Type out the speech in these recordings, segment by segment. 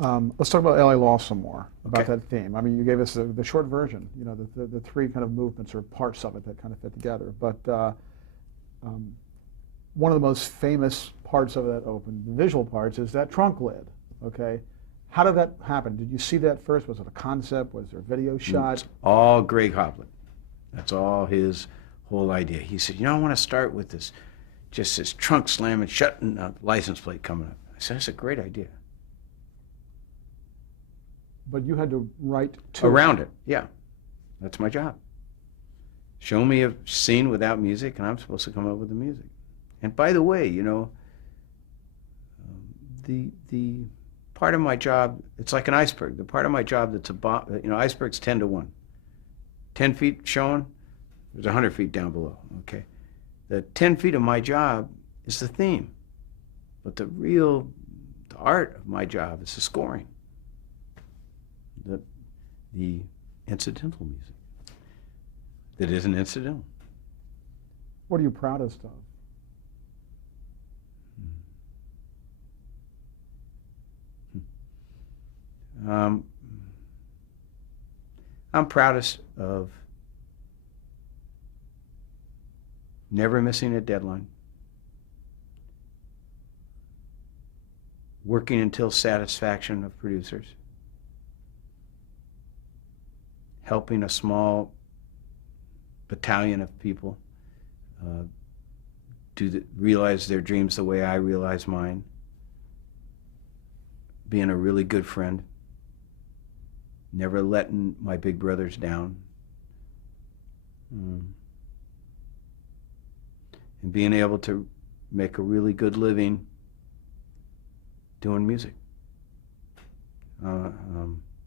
Let's talk about LA Law some more, about Okay. that theme. I mean, you gave us the short version, the three kind of movements or parts of it that kind of fit together. But um, one of the most famous parts of that open, the visual parts, is that trunk lid. Okay, how did that happen? Did you see that first? Was it a concept? Was there a video shot? It's all Greg Hopland. That's all his whole idea. He said, I want to start with this, just this trunk slamming shut and a license plate coming up. I said, that's a great idea. But you had to write to it. Around it, yeah. That's my job. Show me a scene without music, and I'm supposed to come up with the music. And by the way, the part of my job, it's like an iceberg. The part of my job that's above, iceberg's 10 to 1. 10 feet showing, there's 100 feet down below, okay? The 10 feet of my job is the theme. But the art of my job is the scoring, the incidental music that isn't incidental. What are you proudest of? Um, I'm proudest of never missing a deadline, working until satisfaction of producers, helping a small battalion of people realize their dreams the way I realize mine, being a really good friend, never letting my big brothers down, and being able to make a really good living doing music.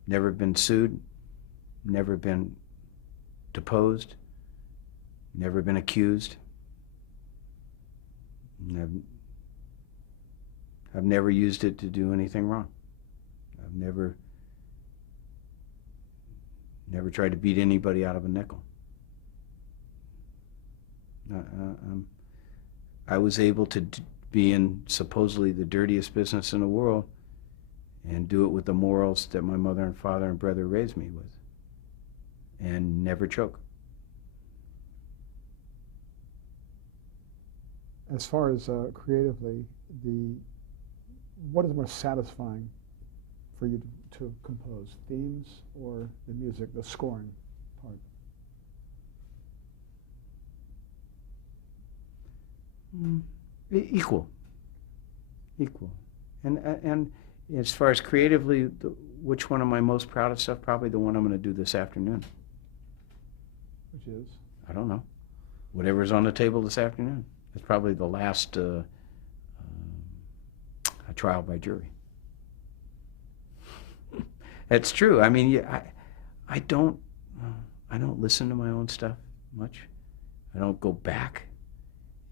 Never been sued, never been deposed, never been accused. I've never used it to do anything wrong. I've never tried to beat anybody out of a nickel. I was able to be in supposedly the dirtiest business in the world and do it with the morals that my mother and father and brother raised me with, and never choke. As far as creatively, what is more satisfying for you to compose, themes or the music, the scoring part? Equal. And as far as creatively, which one am I most proud of stuff? Probably the one I'm going to do this afternoon. Which is? I don't know. Whatever's on the table this afternoon. It's probably the last trial by jury. It's true. I mean, I don't listen to my own stuff much. I don't go back.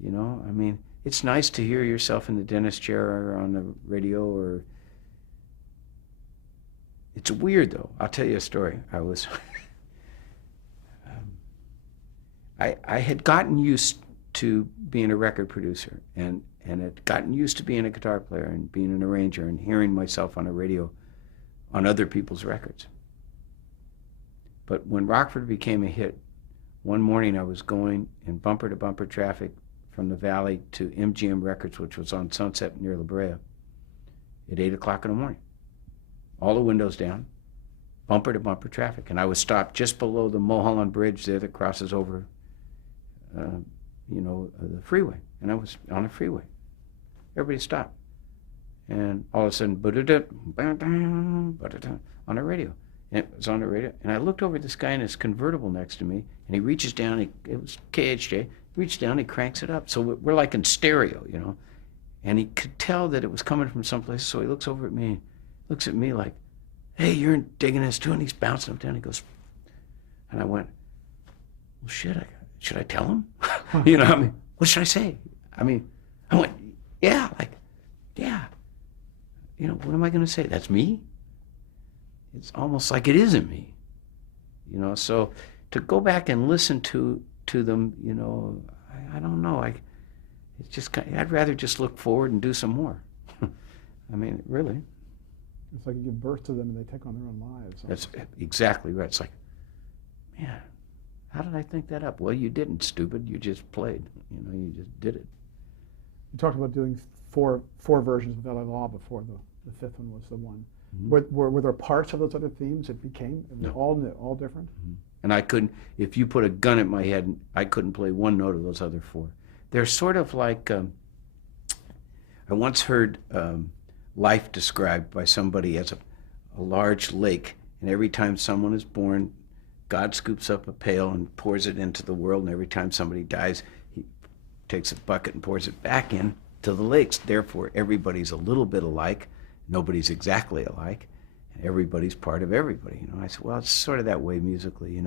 I mean, it's nice to hear yourself in the dentist chair or on the radio, or it's weird though. I'll tell you a story. I was I had gotten used to being a record producer and had gotten used to being a guitar player and being an arranger and hearing myself on the radio on other people's records. But when Rockford became a hit, one morning I was going in bumper-to-bumper traffic from the Valley to MGM Records, which was on Sunset near La Brea, at 8 o'clock in the morning. All the windows down, bumper-to-bumper traffic. And I was stopped just below the Mulholland Bridge there that crosses over, the freeway. And I was on the freeway. Everybody stopped. And all of a sudden, on the radio. And it was on the radio. And I looked over at this guy in his convertible next to me, and he reaches down, it was KHJ, reached down, he cranks it up. So we're like in stereo, And he could tell that it was coming from someplace, so he looks over at me, looks at me like, hey, you're digging this too? And he's bouncing up down. He goes, and I went, well, shit, should I tell him? I mean, what should I say? I mean, I went, yeah. What am I going to say? That's me? It's almost like it isn't me. So to go back and listen to them, I don't know. It's just, I'd rather just look forward and do some more. I mean, really. It's like you give birth to them and they take on their own lives. That's exactly right. It's like, man, how did I think that up? Well, you didn't, stupid. You just played. You just did it. You talked about doing four versions of LA Law before the fifth one was the one. Mm-hmm. Were there parts of those other themes that became No. all different? Mm-hmm. And I couldn't, if you put a gun at my head, I couldn't play one note of those other four. They're sort of like, I once heard life described by somebody as a large lake, and every time someone is born, God scoops up a pail and pours it into the world, and every time somebody dies, he takes a bucket and pours it back in to the lakes. Therefore, everybody's a little bit alike, nobody's exactly alike, and everybody's part of everybody. I said, well, it's sort of that way musically.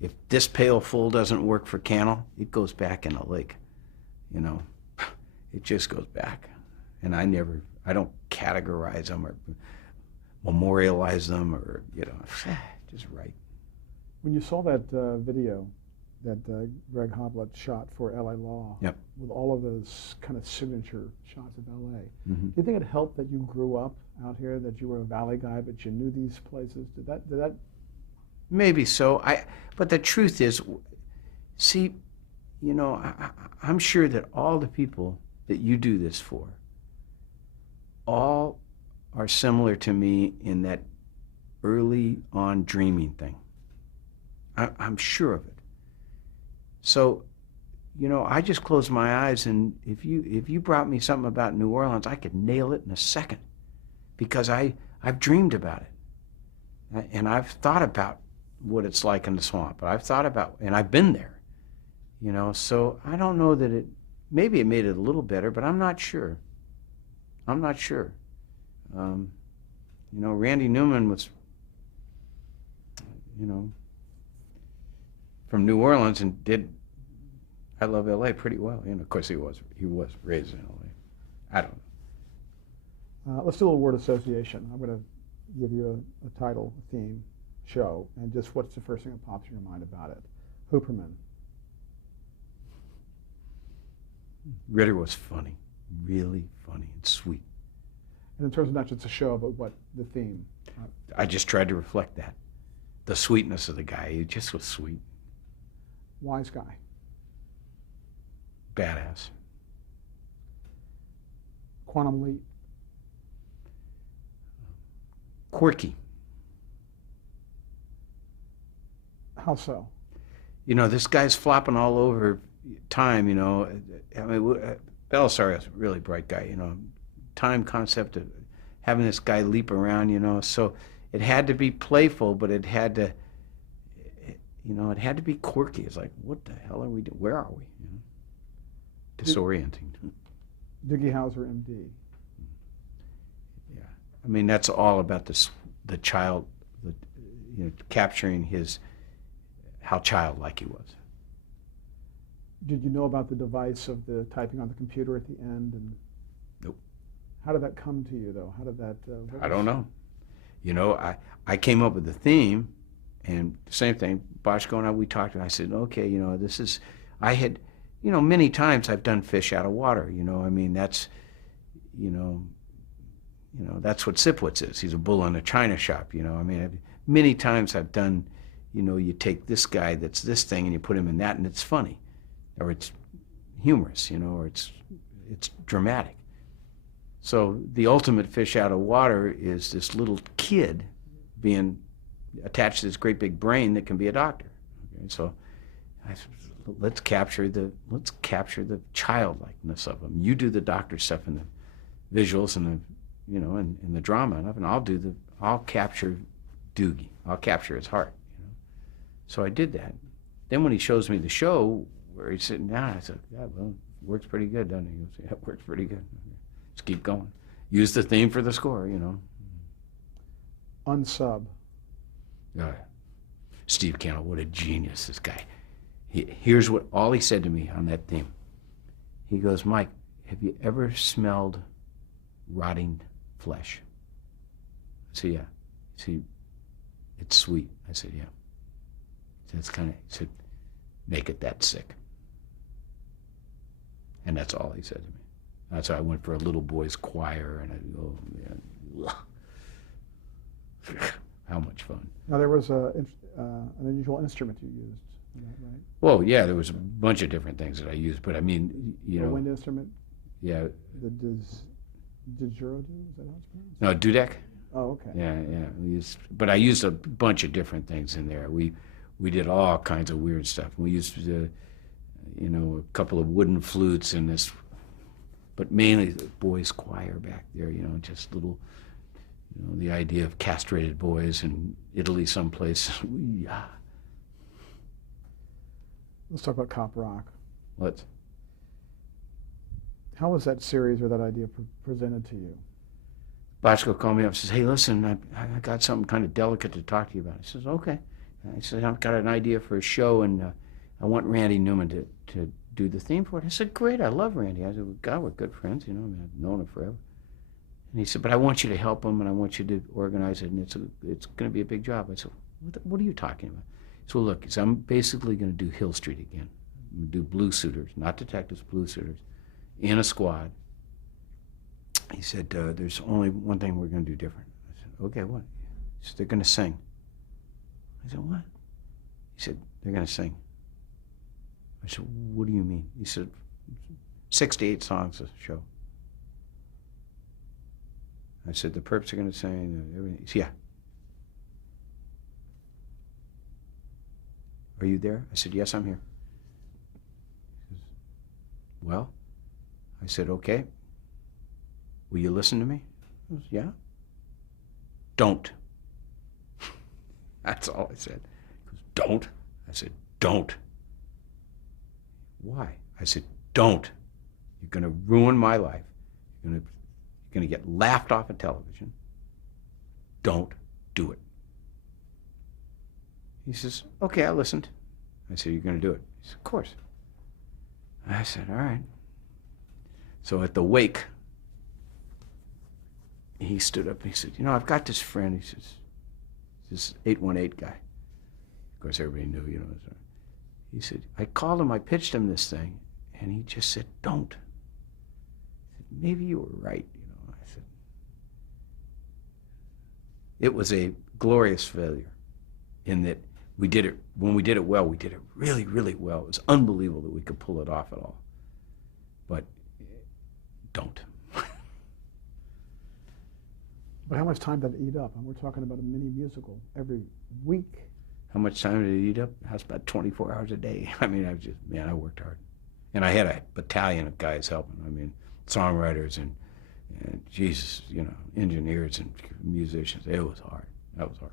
If this pail full doesn't work for Cannell, it goes back in the lake. It just goes back. And I don't categorize them or memorialize them or, just write. When you saw that video that Greg Hoblet shot for LA Law, Yep. with all of those kind of signature shots of LA, Mm-hmm. do you think it helped that you grew up out here, that you were a Valley guy, but you knew these places? Did that? Maybe so. But the truth is, see, I'm sure that all the people that you do this for, all are similar to me in that early on dreaming thing. I'm sure of it. So, I just closed my eyes, and if you brought me something about New Orleans, I could nail it in a second, because I've dreamed about it, and I've thought about what it's like in the swamp. I've thought about, and I've been there, So I don't know that maybe it made it a little better, but I'm not sure. Randy Newman was, from New Orleans and did I Love L.A. pretty well. Of course he was raised in L.A. I don't know. Let's do a little word association. I'm going to give you a title, a theme, show, and just what's the first thing that pops in your mind about it? Hooperman. Ritter was funny, really funny and sweet. And in terms of not just a show, but what the theme? I just tried to reflect that. The sweetness of the guy. He just was sweet. Wise guy. Badass. Quantum Leap. Quirky. How so? This guy's flopping all over time, Belisarius is a really bright guy, time concept of having this guy leap around, so it had to be playful, but it had to be quirky. It's like, what the hell are we doing? Where are we? Disorienting. Doogie Howser, MD. Yeah, that's all about the child, capturing how childlike he was. Did you know about the device of the typing on the computer at the end? And Nope. how did that come to you, though? How did that? I don't know. I came up with the theme, and same thing. Boschko and we talked, and I said, okay, this is. I had, many times I've done fish out of water. That's, that's what Sipwitz is. He's a bull in a china shop. Many times I've done. You take this guy that's this thing and you put him in that, and it's funny, or it's humorous, or it's dramatic. So the ultimate fish out of water is this little kid being attached to this great big brain that can be a doctor. Okay? So let's capture the childlikeness of him. You do the doctor stuff and the visuals and the and the drama, and I'll capture Doogie. I'll capture his heart. So I did that. Then when he shows me the show where he's sitting down, I said, yeah, well, it works pretty good, doesn't it? He goes, yeah, it works pretty good. Let's keep going. Use the theme for the score, Unsub. Steve Cannell, what a genius, this guy. Here's what all he said to me on that theme. He goes, Mike, have you ever smelled rotting flesh? I said, yeah. He said, it's sweet. I said, yeah. It's he said, make it that sick. And that's all he said to me. That's why I went for a little boys choir, and oh man, Now, there was an unusual instrument you used, is that right? Well, yeah, there was a bunch of different things that I used, but I mean, you A know, wind instrument, yeah, the didgeridoo, is that how it's pronounced? no, dudek. Oh, okay. Yeah, yeah. But I used a bunch of different things in there. We did all kinds of weird stuff. We used, you know, a couple of wooden flutes and this, but mainly the boys' choir back there. You know, just little, you know, the idea of castrated boys in Italy someplace. Yeah. Let's talk about Cop Rock. Let's. How was that series or that idea presented to you? Bochco called me up and says, "Hey, listen, I got something kind of delicate to talk to you about." I says, "Okay." I said, "I've got an idea for a show, and I want Randy Newman to do the theme for it." I said, "Great, I love Randy." I said, well, "God, we're good friends, you know. I mean, I've known him forever." And he said, "But I want you to help him, and I want you to organize it, and it's going to be a big job." I said, "What are you talking about?" He said, "Well, look, I'm basically going to do Hill Street again. I'm going to do blue suiters, not detectives, blue suiters, in a squad." He said, "There's only one thing we're going to do different." I said, "Okay, what?" He said, "They're going to sing." I said, "What?" He said, "They're going to sing." I said, "What do you mean?" He said, 6 to 8 songs a show. I said, "The Perps are going to sing, everything." He said, "Yeah." "Are you there?" I said, "Yes, I'm here." He says, "Well," I said, "Okay. Will you listen to me?" He goes, "Yeah." "Don't." That's all I said. He goes, "Don't?" I said, "Don't." "Why?" I said, "Don't. You're going to ruin my life. You're going to get laughed off of television. Don't do it." He says, "Okay, I listened." I said, "You're going to do it?" He said, "Of course." I said, "All right." So at the wake, he stood up and he said, "You know, I've got this friend." He says, "This 818 guy." Of course, everybody knew, you know. He said, "I called him, I pitched him this thing, and he just said, 'Don't.'" I said, "Maybe you were right," you know. I said, it was a glorious failure in that we did it, when we did it well, we did it really, really well. It was unbelievable that we could pull it off at all. But don't. But how much time did it eat up? And we're talking about a mini musical every week. How much time did it eat up? That's about 24 hours a day. I mean, I worked hard. And I had a battalion of guys helping. I mean, songwriters and Jesus, you know, engineers and musicians. It was hard. That was hard.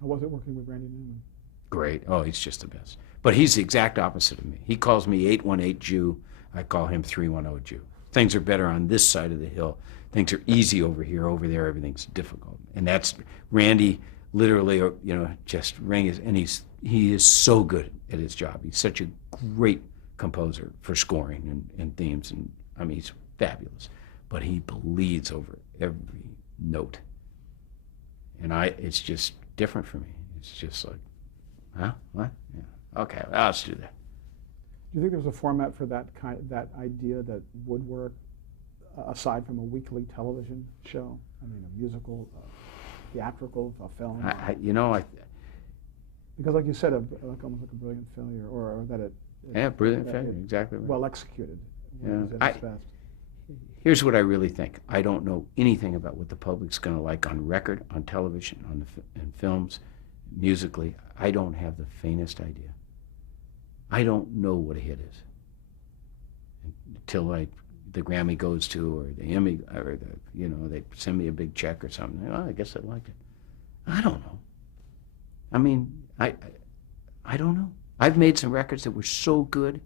How was it working with Randy Newman? Great. Oh, he's just the best. But he's the exact opposite of me. He calls me 818 Jew. I call him 310 Jew. Things are better on this side of the hill. Things are easy over here. Over there, everything's difficult. And that's Randy. Literally, you know, just ring his, and he is so good at his job. He's such a great composer for scoring and themes, and I mean, he's fabulous. But he bleeds over every note, and it's just different for me. It's just like, huh, what? Yeah, okay, well, let's do that. Do you think there's a format for that idea that would work aside from a weekly television show? I mean, a musical. Theatrical, a film? Because like you said, almost like a brilliant failure, or that it yeah, brilliant failure, exactly right. Well executed. Yeah. Here's what I really think. I don't know anything about what the public's going to like on record, on television, in films, musically. I don't have the faintest idea. I don't know what a hit is until the Grammy goes to, or the Emmy, or they send me a big check or something. Oh, I guess I liked it. I don't know. I mean, I don't know. I've made some records that were so good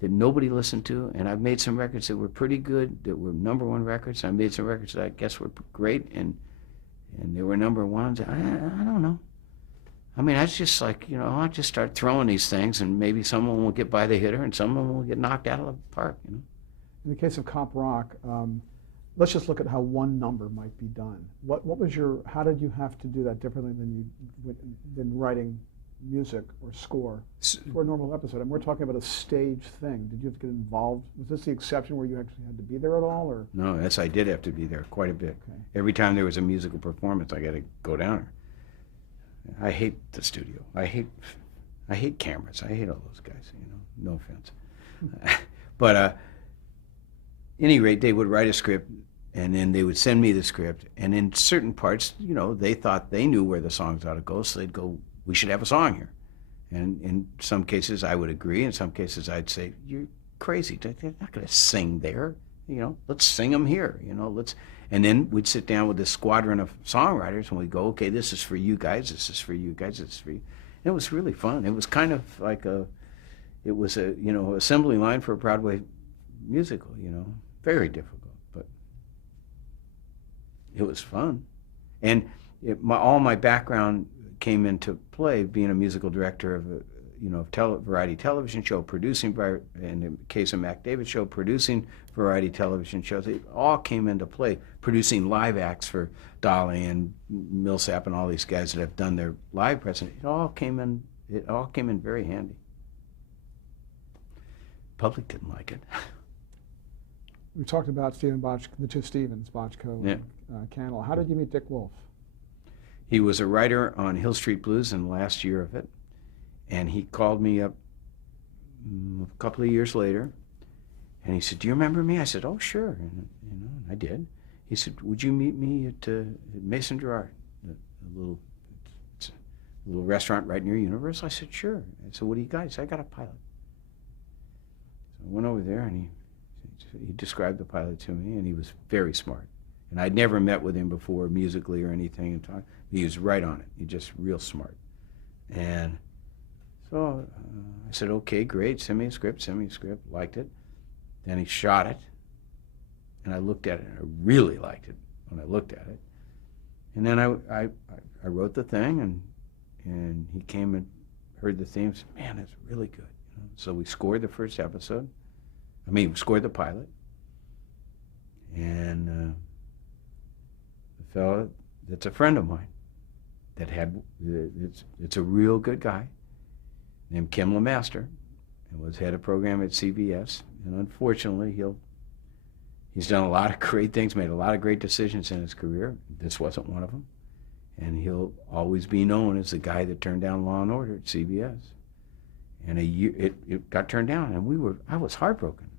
that nobody listened to, and I've made some records that were pretty good, that were #1 records. I made some records that I guess were great, and they were #1s. I don't know. I mean, I just like, I just start throwing these things, and maybe someone will get by the hitter, and someone will get knocked out of the park, In the case of Cop Rock, let's just look at how one number might be done. How did you have to do that differently than writing music or score for a normal episode? And we're talking about a stage thing. Did you have to get involved? Was this the exception where you actually had to be there at all, or? No, yes, I did have to be there quite a bit. Okay. Every time there was a musical performance, I got to go down there. I hate the studio. I hate cameras. I hate all those guys, you know, no offense. But any rate, they would write a script, and then they would send me the script. And in certain parts, you know, they thought they knew where the songs ought to go, so they'd go, we should have a song here. And in some cases, I would agree. In some cases, I'd say, you're crazy. They're not going to sing there. You know, let's sing them here. You know, let's. And then we'd sit down with this squadron of songwriters, and we'd go, okay, this is for you guys. This is for you guys. This is for you. And it was really fun. It was kind of like it was a, you know, assembly line for a Broadway musical. You know, very difficult, but it was fun. And all my background came into play being a musical director of a, you know, variety television show, producing, in the case of Mac David Show, producing variety television shows. It all came into play, producing live acts for Dolly and Millsap and all these guys that have done their live presentation. It all came in very handy. Public didn't like it. We talked about Stephen Bochco, the two Stevens, Bochco Yeah. and Cannell. How did you meet Dick Wolf? He was a writer on Hill Street Blues in the last year of it, and he called me up a couple of years later, and he said, "Do you remember me?" I said, "Oh, sure," and you know, I did. He said, "Would you meet me at Mason Gerard, a little restaurant right near Universal?" I said, "Sure." I said, "What do you got?" He said, "I got a pilot." So I went over there, and he described the pilot to me, and he was very smart. And I'd never met with him before, musically or anything. And he was right on it. He's just real smart. And so I said, "Okay, great. Send me a script. Liked it. Then he shot it. And I looked at it, and I really liked it when I looked at it. And then I wrote the thing, and he came and heard the theme. Said, "Man, it's really good." You know? So we scored the first episode. We scored the pilot. And the fellow that's a friend of mine that it's a real good guy named Kim LeMaster, and was head of program at CBS. And unfortunately, he's done a lot of great things, made a lot of great decisions in his career. This wasn't one of them. And he'll always be known as the guy that turned down Law and Order at CBS. And it got turned down, and I was heartbroken.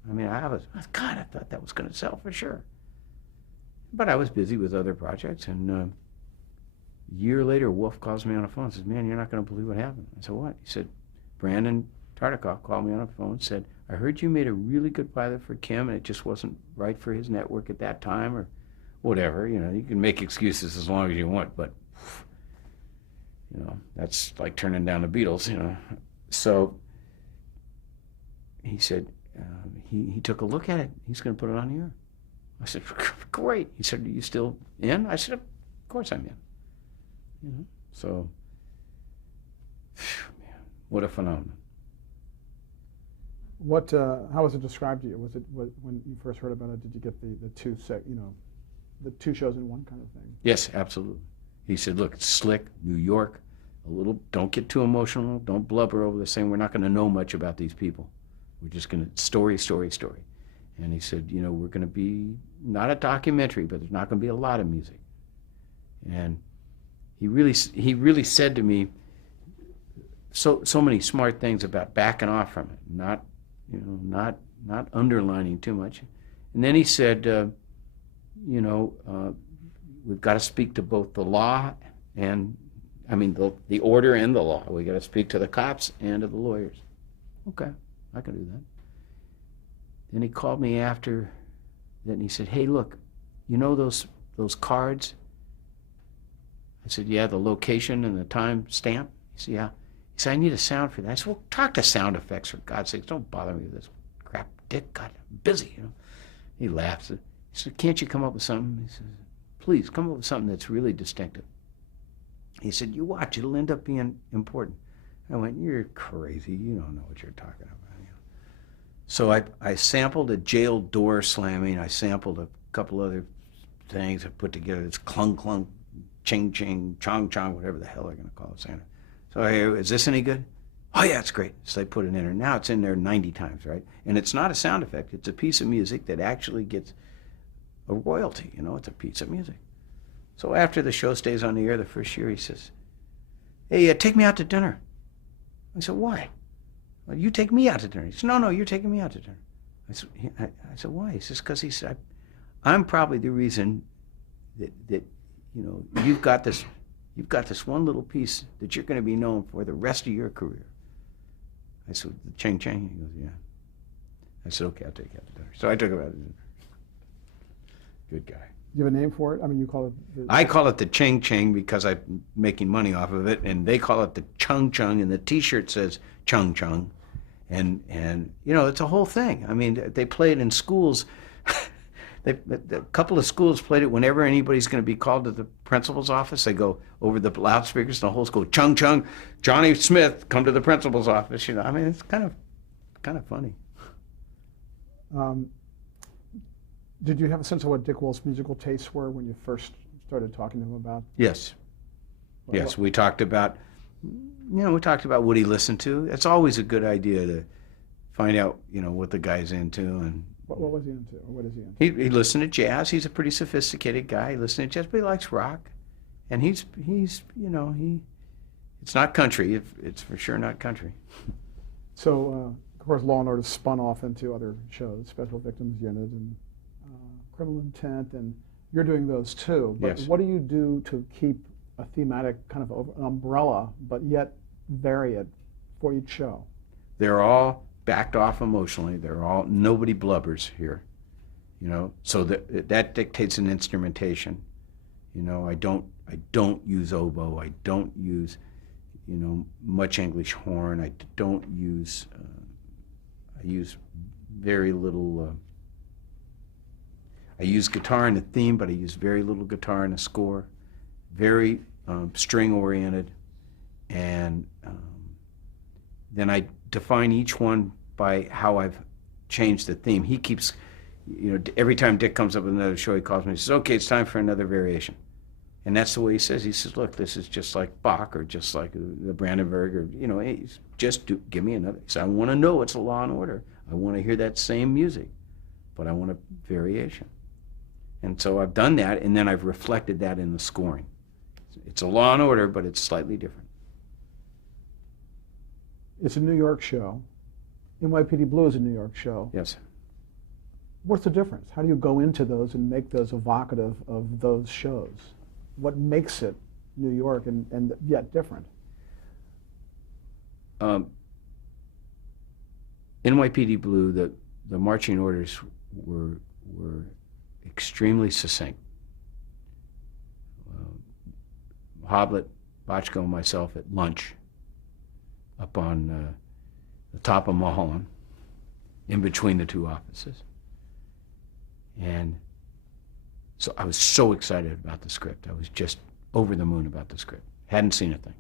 God, I thought that was going to sell for sure. But I was busy with other projects, and a year later, Wolf calls me on the phone and says, "Man, you're not going to believe what happened." I said, "What?" He said, "Brandon Tartikoff called me on the phone and said, I heard you made a really good pilot for Kim, and it just wasn't right for his network at that time," or whatever. You know, you can make excuses as long as you want, but, you know, that's like turning down the Beatles, you know. So he said, he took a look at it. He's going to put it on the air. I said, "Great." He said, "Are you still in?" I said, "Of course I'm in." You know, so, man, what a phenomenon. How was it described to you? Was it when you first heard about it? Did you get the two shows in one kind of thing? Yes, absolutely. He said, "Look, it's slick, New York, don't get too emotional, don't blubber over this thing. We're not going to know much about these people. We're just going to story. And he said, you know, we're going to be not a documentary, but there's not going to be a lot of music." And he really said to me so many smart things about backing off from it, not underlining too much. And then he said, we've got to speak to both the law and, the order and the law. We got to speak to the cops and to the lawyers. Okay, I can do that. Then he called me after that, and he said, "Hey, look, you know those cards?" I said, "Yeah, the location and the time stamp." He said, "Yeah." He said, "I need a sound for that." I said, "Well, talk to sound effects, for God's sakes. Don't bother me with this crap. Dick, God, I'm busy, you know." He laughed. He said, "Can't you come up with something?" He said, "Please, come up with something that's really distinctive." He said, "You watch, it'll end up being important." I went, "You're crazy. You don't know what you're talking about." So I sampled a jail door slamming. I sampled a couple other things. I put together this clunk, clunk, ching, ching, chong, chong, whatever the hell they're going to call it, Santa. So is this any good? "Oh, yeah, it's great." So they put it in there. Now it's in there 90 times, right? And it's not a sound effect. It's a piece of music that actually gets a royalty. You know, it's a piece of music. So after the show stays on the air the first year, he says, hey, take me out to dinner. I said, why? Well, you take me out to dinner. He said, no, you're taking me out to dinner. I said, why? He says, because he said, I'm probably the reason that you've got this one little piece that you're going to be known for the rest of your career. I said, the Ching Ching? He goes, yeah. I said, okay, I'll take you out to dinner. So I took him out to dinner. Good guy. Do you have a name for it? I mean, you call it... I call it the Ching Ching because I'm making money off of it, and they call it the Chung Chung, and the T-shirt says Chung Chung. And it's a whole thing. I mean, they play it in schools. A couple of schools played it whenever anybody's going to be called to the principal's office. They go over the loudspeakers, and the whole school, Chung Chung, Johnny Smith, come to the principal's office. I mean, it's kind of funny. Did you have a sense of what Dick Wolf's musical tastes were when you first started talking to him about? Yes. Yes, we talked about what he listened to. It's always a good idea to find out, what the guy's into. And what was he into, or what is he into? He listened to jazz. He's a pretty sophisticated guy. He listened to jazz, but he likes rock. And he's it's not country. It's for sure not country. So, of course, Law and Order spun off into other shows, Special Victims Unit and Criminal Intent, and you're doing those too. But Yes. what do you do to keep a thematic kind of an umbrella, but yet vary it for each show? They're all backed off emotionally. Nobody blubbers here, so that dictates an instrumentation. I don't use oboe. I don't use, much English horn. I don't use, I use very little, I use guitar in the theme, but I use very little guitar in the score. Very string oriented, and then I define each one by how I've changed the theme. He keeps, every time Dick comes up with another show, he calls me and says, okay, it's time for another variation. And that's the way he says. He says, look, this is just like Bach or just like the Brandenburg, or, give me another. He said, I want to know it's a Law and Order. I want to hear that same music, but I want a variation. And so I've done that, and then I've reflected that in the scoring. It's a Law and Order, but it's slightly different. It's a New York show. NYPD Blue is a New York show. Yes. What's the difference? How do you go into those and make those evocative of those shows? What makes it New York and yet different? NYPD Blue, the marching orders were extremely succinct. Hoblet, Bochco, and myself at lunch up on the top of Mulholland, in between the two offices. And so I was so excited about the script. I was just over the moon about the script. Hadn't seen a thing.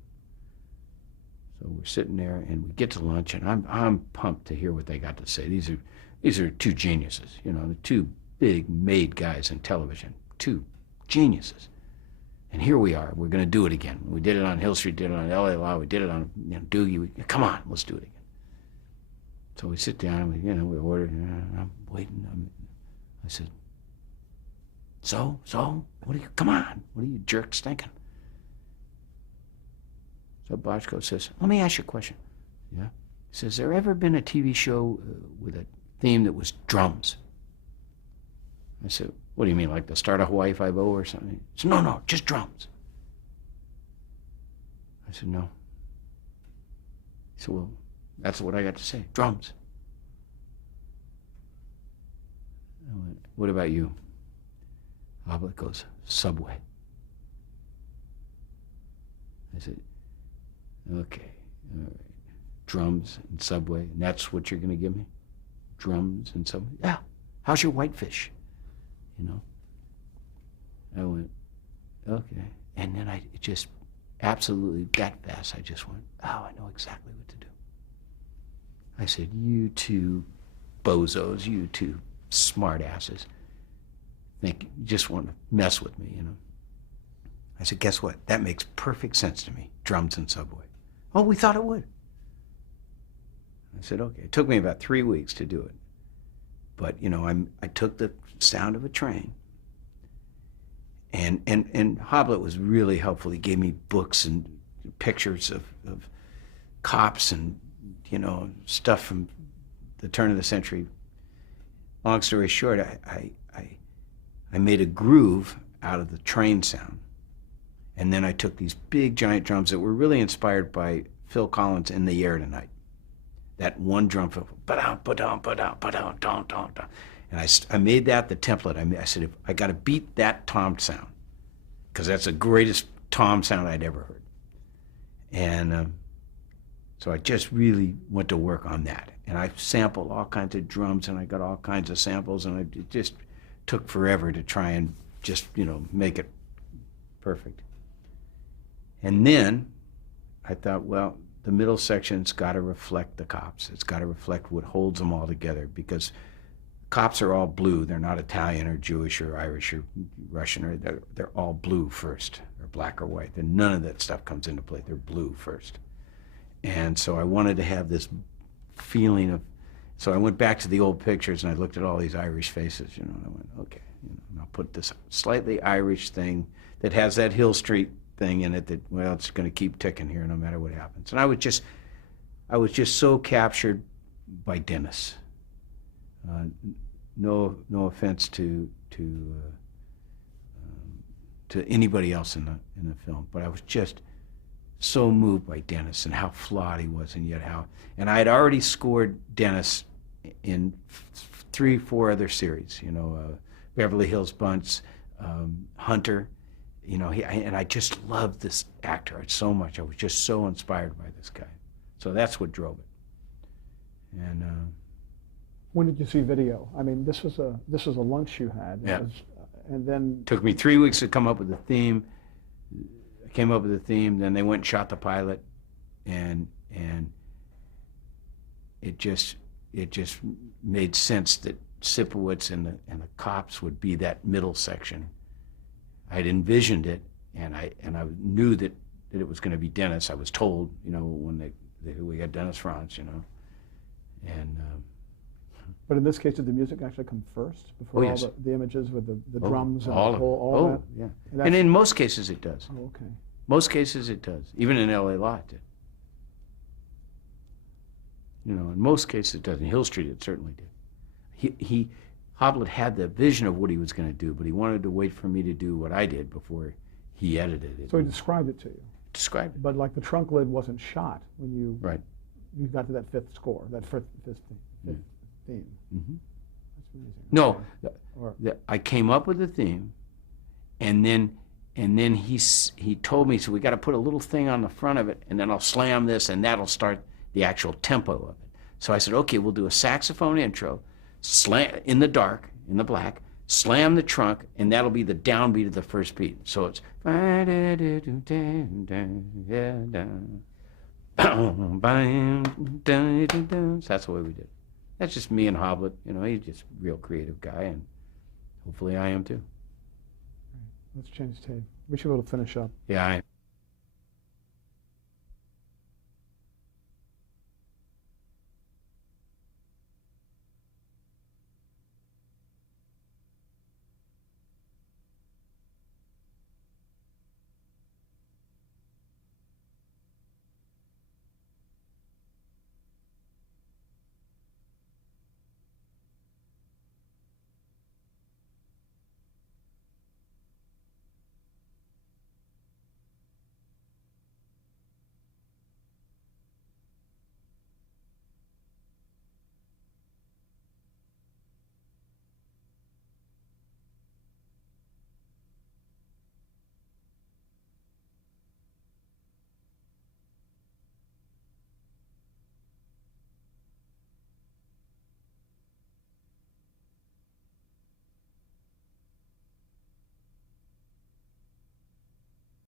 So we're sitting there, and we get to lunch, and I'm pumped to hear what they got to say. These are two geniuses, the two big made guys in television, two geniuses. And here we are. We're going to do it again. We did it on Hill Street, did it on L.A. Law, we did it on Doogie. Come on, let's do it again. So we sit down, and we order, and I'm waiting. I said, so, come on, what are you jerks thinking? So Bochco says, let me ask you a question. Yeah? He says, there ever been a TV show with a theme that was drums? I said, what do you mean, like the start of Hawaii Five-0 or something? He said, no, just drums. I said, no. He said, well, that's what I got to say, drums. I went, what about you? Hoblet goes, Subway. I said, okay, all right. Drums and Subway, and that's what you're going to give me? Drums and Subway? Yeah. How's your whitefish? I went, okay. And then it just absolutely that fast, I just went, oh, I know exactly what to do. I said, you two bozos, you two smart asses, think you just want to mess with me, I said, guess what? That makes perfect sense to me, drums and Subway. Oh, we thought it would. I said, okay. It took me about 3 weeks to do it. But, I took the sound of a train, and Hoblet was really helpful. He gave me books and pictures of cops and, you know, stuff from the turn of the century. Long story short, I made a groove out of the train sound. And then I took these big giant drums that were really inspired by Phil Collins' In the Air Tonight. That one drum fill, ba-dum, ba-dum, ba-dum, ba-dum, dum, dum, dum. And I made that the template. I said, I got to beat that tom sound, because that's the greatest tom sound I'd ever heard. And so I just really went to work on that. And I sampled all kinds of drums, and I got all kinds of samples, and it just took forever to try and just, you know, make it perfect. And then I thought, well, the middle section's got to reflect the cops. It's got to reflect what holds them all together, because cops are all blue. They're not Italian or Jewish or Irish or Russian. Or they're all blue first, or black or white. Then none of that stuff comes into play. They're blue first. And so I wanted to have this feeling of, so I went back to the old pictures and I looked at all these Irish faces, you know, and I went, okay, you know, and I'll put this slightly Irish thing that has that Hill Street thing in it that, well, it's going to keep ticking here no matter what happens. And I was just so captured by Dennis. No offense to anybody else in the film, but I was just so moved by Dennis and how flawed he was, and yet and I had already scored Dennis in 3, 4 other series, you know, Beverly Hills Bunts, Hunter. You know, and I just loved this actor so much. I was just so inspired by this guy. So that's what drove it. And When did you see video? I mean, this was a lunch you had. Yeah. And then took me 3 weeks to come up with the theme. I came up with the theme, then they went and shot the pilot, and it just made sense that Sipowicz and the cops would be that middle section. I'd envisioned it, and I knew that it was going to be Dennis. I was told, you know, when we had Dennis Franz, you know, and. But in this case, did the music actually come first before yes. all the images with the drums and all all that? Yeah. And in most cases, it does. Oh, okay. Most cases, it does. Even in L.A. Law, it did. You know, in most cases, it does. In Hill Street, it certainly did. Hoblit had the vision of what he was going to do, but he wanted to wait for me to do what I did before he edited it. So he described it to you. Described it. But like the trunk lid wasn't shot when you got to that fifth score, that fifth theme. Mm-hmm. That's amazing. No, Okay. I came up with the theme, and then he told me, so we got to put a little thing on the front of it, and then I'll slam this, and that'll start the actual tempo of it. So I said, okay, we'll do a saxophone intro, slam in the dark, in the black, slam the trunk, and that'll be the downbeat of the first beat. So it's so that's the way we did it. That's just me and Hoblit. You know, he's just a real creative guy, and hopefully I am too. Let's change tape. We should be able to finish up. Yeah,